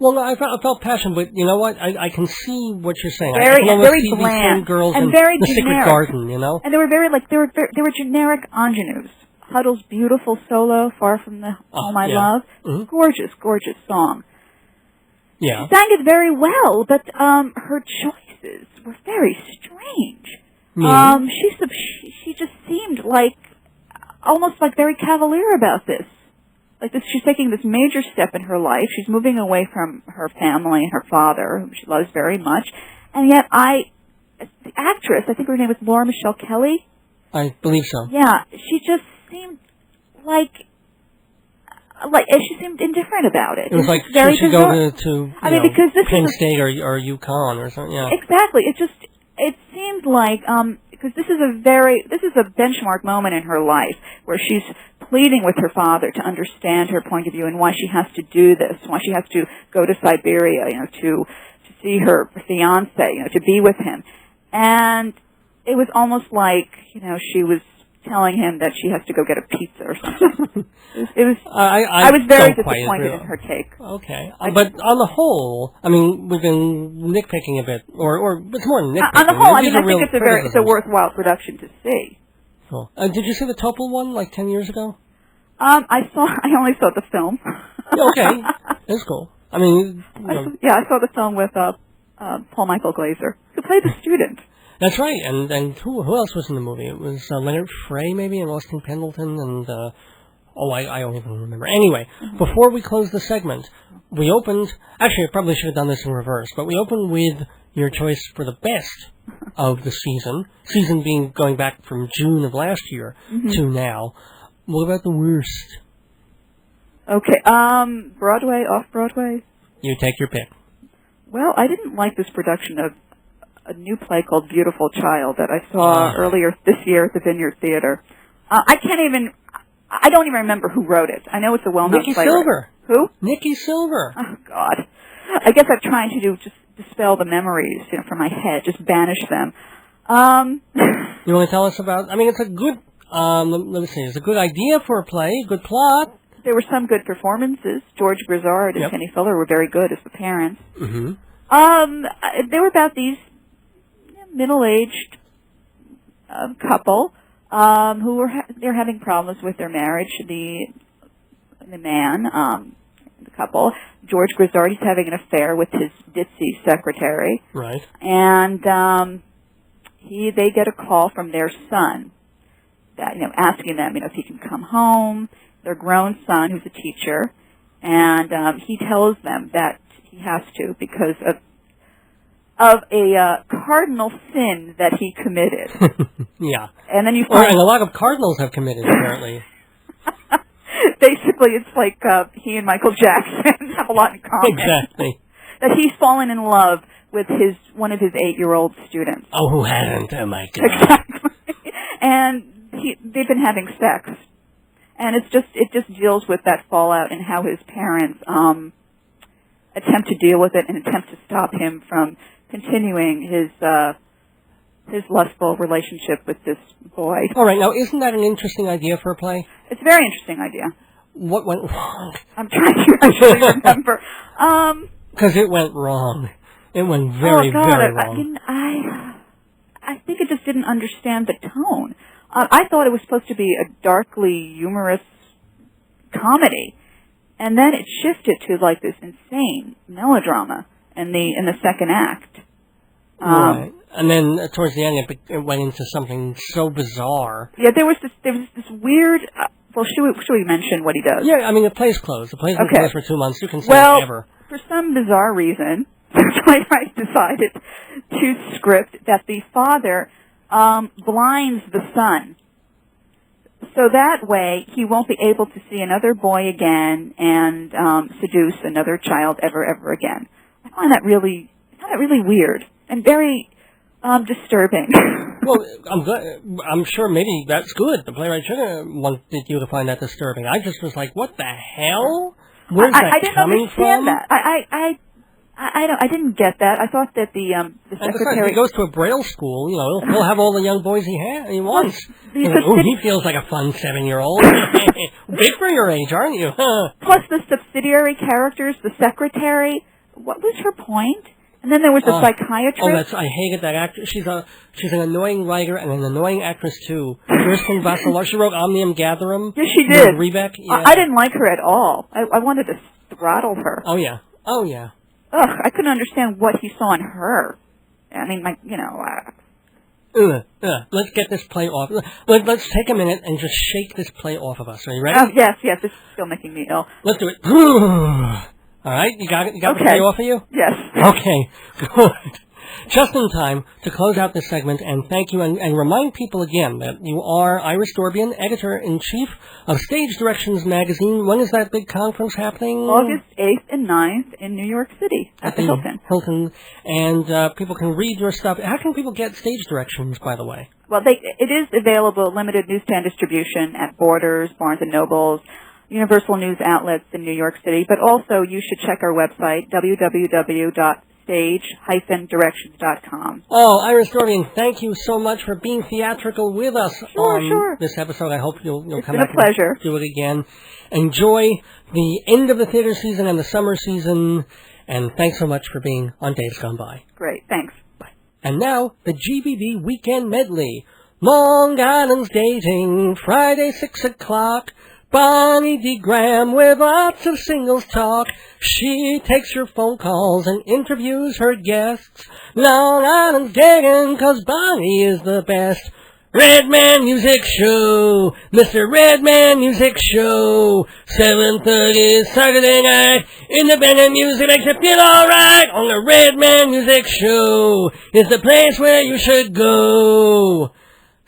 Well, I felt passion, but you know what? I can see what you're saying. Very, I can almost very see bland these girls and in very the generic. Secret Garden, you know. And they were they were generic ingenues. Huddle's beautiful solo, "Far from the Home I Love," gorgeous, gorgeous song. Yeah, she sang it very well, but her choices were very strange. She just seemed like almost like very cavalier about this. Like this, she's taking this major step in her life. She's moving away from her family and her father, whom she loves very much. And yet, the actress, I think her name was Laura Michelle Kelly. I believe so. Yeah, she just seemed like she seemed indifferent about it. It was like very she should go to because this Penn is State or UConn or something. Yeah, exactly. It seemed like because this is a benchmark moment in her life where she's pleading with her father to understand her point of view and why she has to do this, why she has to go to Siberia, to see her fiance, to be with him. And it was almost like, she was telling him that she has to go get a pizza or something. It was. I was very disappointed in her take. Okay, but on the whole, I mean, we've been nitpicking a bit, or it's more than nitpicking. On the whole, I think it's a worthwhile production to see. Cool. Did you see the Topol one like 10 years ago? I only saw the film. Okay, that's cool. I mean, I saw the film with Paul Michael Glaser, who played the student. That's right, and who else was in the movie? It was Leonard Frey, maybe, and Austin Pendleton, and I don't even remember. Anyway, before we close the segment, we opened. Actually, I probably should have done this in reverse, but we opened with your choice for the best of the season. Season being going back from June of last year to now. What about the worst? Okay, Broadway, off-Broadway? You take your pick. Well, I didn't like this production of a new play called Beautiful Child that I saw earlier this year at the Vineyard Theater. I don't even remember who wrote it. I know it's a well-known Nikki playwright. Silver. Who? Nikki Silver. Oh, God. I guess I'm trying to just dispel the memories, from my head, just banish them. You want to tell us about? I mean, it's a good. Let me see. It's a good idea for a play. Good plot. There were some good performances. George Grizzard and Penny Fuller were very good as the parents. Mm-hmm. They were about these middle-aged couple who they're having problems with their marriage. The man, the couple, George Grizzard, he's having an affair with his ditzy secretary. Right. And they get a call from their son, that asking them, if he can come home. Their grown son, who's a teacher, and he tells them that he has to because of a cardinal sin that he committed. Yeah. And then you find... and a lot of cardinals have committed, apparently. Basically, it's like he and Michael Jackson have a lot in common. Exactly. That he's fallen in love with one of his 8-year-old students. Oh, who hasn't? Oh, my God. Exactly. And they've been having sex. And it just deals with that fallout and how his parents attempt to deal with it and attempt to stop him from continuing his lustful relationship with this boy. All right, now isn't that an interesting idea for a play? It's a very interesting idea. What went wrong? I'm trying to actually remember. Because it went wrong. It went very, very wrong. I think it just didn't understand the tone. I thought it was supposed to be a darkly humorous comedy, and then it shifted to like this insane melodrama in the second act. Right. And then towards the end, it went into something so bizarre. Yeah, there was this weird. Should we mention what he does? Yeah, I mean the play's closed. The play's been closed for 2 months. You can say whatever. For some bizarre reason, the playwright decided to script that the father blinds the son. So that way, he won't be able to see another boy again and seduce another child ever again. I find that really weird and very disturbing. Well, I'm sure maybe that's good. The playwright should have wanted you to find that disturbing. I just was like, what the hell? Where's that coming from? I didn't understand that. I didn't get that. I thought that the secretary... If he goes to a Braille school, he'll have all the young boys he wants. He feels like a fun 7-year-old. Big for your age, aren't you? Huh? Plus the subsidiary characters, the secretary. What was her point? And then there was the psychiatrist. I hated that actress. She's an annoying writer and an annoying actress too. Kirsten Vassalaro. She wrote Omnium Gatherum. Yes, she did. Rebeck. Yeah. I didn't like her at all. I wanted to throttle her. Oh yeah. Ugh, I couldn't understand what he saw in her. I mean, let's get this play off. Let's take a minute and just shake this play off of us. Are you ready? Oh, yes, this is still making me ill. Let's do it. All right, you got it? You got the play off of you? Yes. Okay, good. Just in time to close out this segment, and thank you, and remind people again that you are Iris Dorbian, Editor-in-Chief of Stage Directions Magazine. When is that big conference happening? August 8th and 9th in New York City at the Hilton. And people can read your stuff. How can people get Stage Directions, by the way? Well, it is available, limited newsstand distribution at Borders, Barnes & Nobles, Universal News outlets in New York City, but also you should check our website, www.stage-directions.com. Oh, Iris Dorbian, thank you so much for being theatrical with us on this episode. I hope you'll come back and do it again. Enjoy the end of the theater season and the summer season, and thanks so much for being on Days Gone By. Great, thanks. Bye. And now, the GBB Weekend Medley. Long Island's dating, Friday 6 o'clock. Bonnie D. Graham with lots of singles talk. She takes your phone calls and interviews her guests. Long Island's dating 'cause Bonnie is the best. Redman Music Show, Mr. Redman Music Show. 7:30 Saturday night. Independent music makes you feel alright. On the Redman Music Show is the place where you should go.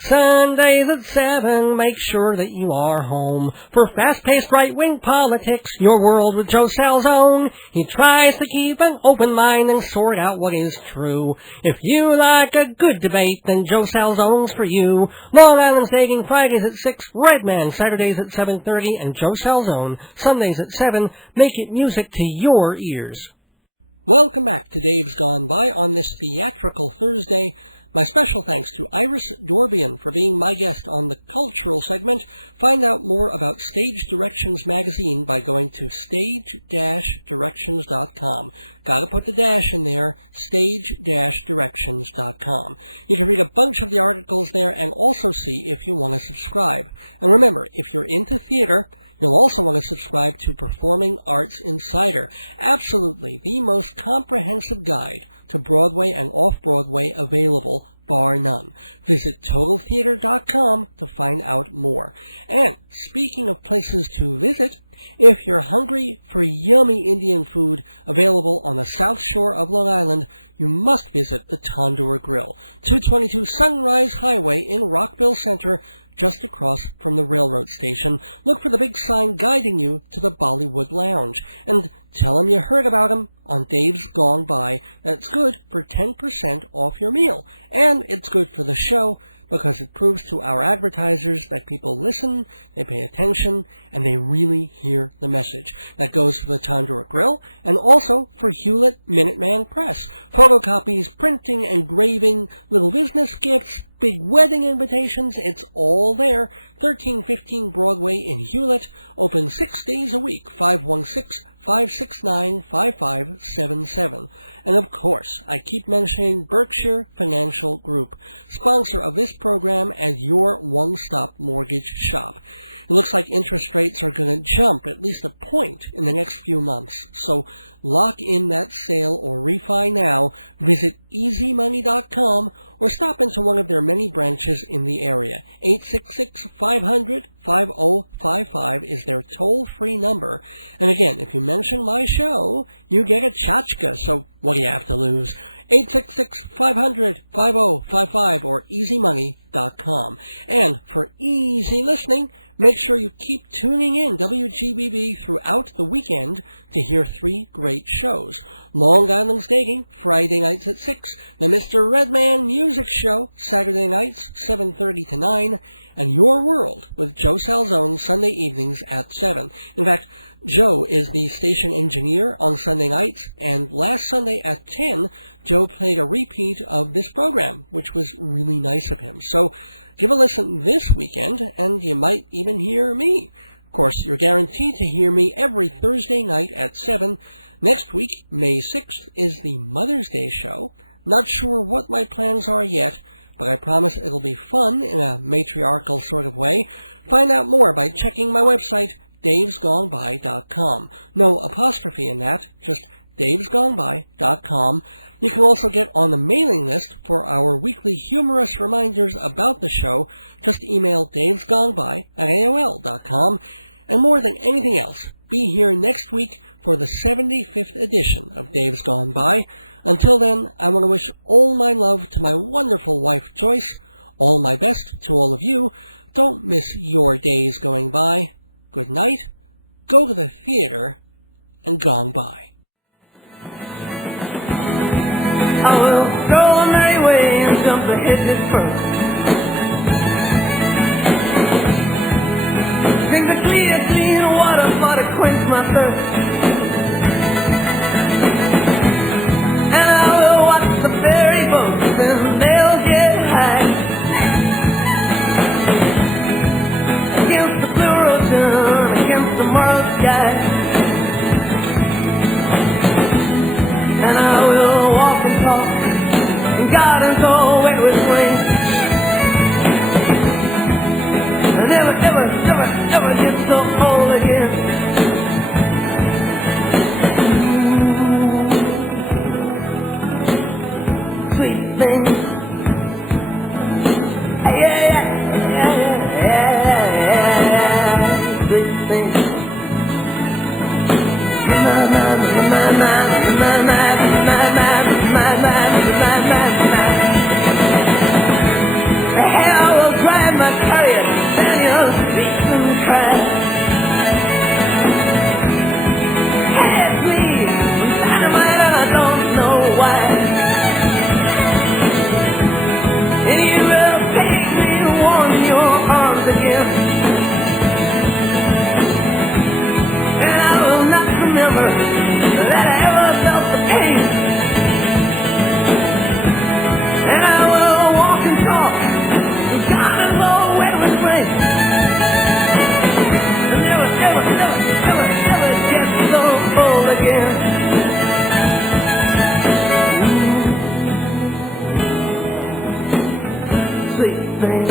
Sundays at 7, make sure that you are home. For fast-paced right-wing politics, Your World with Joe Salzone. He tries to keep an open mind and sort out what is true. If you like a good debate, then Joe Salzone's for you. Long Island's Dating, Fridays at 6, Redman, Saturdays at 7:30, and Joe Salzone, Sundays at 7. Make it music to your ears. Welcome back to Dave's Gone By on this theatrical Thursday. My special thanks to Iris Dorbian for being my guest on the cultural segment. Find out more about Stage Directions Magazine by going to stage-directions.com. Gotta put the dash in there, stage-directions.com. You can read a bunch of the articles there and also see if you want to subscribe. And remember, if you're into theater, you'll also want to subscribe to Performing Arts Insider. Absolutely the most comprehensive guide to Broadway and off-Broadway available bar none. Visit TotalTheater.com to find out more. And speaking of places to visit, if you're hungry for yummy Indian food available on the South Shore of Long Island, you must visit the Tandoor Grill, 222 Sunrise Highway in Rockville Center, just across from the railroad station. Look for the big sign guiding you to the Bollywood Lounge, and tell them you heard about them on Dave's Gone By. That's good for 10% off your meal, and it's good for the show, because it proves to our advertisers that people listen, they pay attention, and they really hear the message. That goes for the Tandoor Grill, and also for Hewlett Minuteman Press. Photocopies, printing, engraving, little business gifts, big wedding invitations, it's all there. 1315 Broadway in Hewlett, open 6 days a week, 516-569-5577. And of course, I keep mentioning Berkshire Financial Group, sponsor of this program and your one-stop mortgage shop. It looks like interest rates are going to jump at least a point in the next few months. So lock in that sale or refi now. Visit easymoney.com or stop into one of their many branches in the area. 866-500-5055 is their toll-free number. And again, if you mention my show, you get a tchotchke. So what do you have to lose? 866-500-5055 or easymoney.com. And for easy listening, make sure you keep tuning in WGBB throughout the weekend to hear 3 great shows. Long Island's Dating, Friday nights at 6. The Mr. Redman Music Show, Saturday nights, 7:30 to 9. And Your World with Joe Salzone, Sunday evenings at 7. In fact, Joe is the station engineer on Sunday nights, and last Sunday at 10, Joe played a repeat of this program, which was really nice of him. So give a listen this weekend, and you might even hear me. Of course, you're guaranteed to hear me every Thursday night at 7. Next week, May 6th, is the Mother's Day show. Not sure what my plans are yet, but I promise it'll be fun in a matriarchal sort of way. Find out more by checking my website, davesgoneby.com. No apostrophe in that, just davesgoneby.com. You can also get on the mailing list for our weekly humorous reminders about the show. Just email davesgoneby@aol.com. And more than anything else, be here next week for the 75th edition of Dave's Gone By. Until then, I want to wish all my love to my wonderful wife, Joyce. All my best to all of you. Don't miss your days going by. Good night, go to the theater, and gone by. I will go on my way and jump the hedges first. Drink the clear, clean water for to quench my thirst. And I will watch the ferry boats and they'll get high against the blue ocean, against the moral sky. And I will walk and talk in gardens all wet with rain. And never, ever, ever, ever get so old again. Ooh, sweet thing. Yeah, yeah, yeah, yeah, yeah, sweet thing. The hair will drive my carrier down your streets and cry. Hey, please, dynamite, and I don't know why. And you will take me to warm your arms again. And I will not remember that I ever felt the pain. And I will walk and talk and gardens all wet with rain. And never, ever, ever, ever, ever get so old again. Ooh, sweet thing.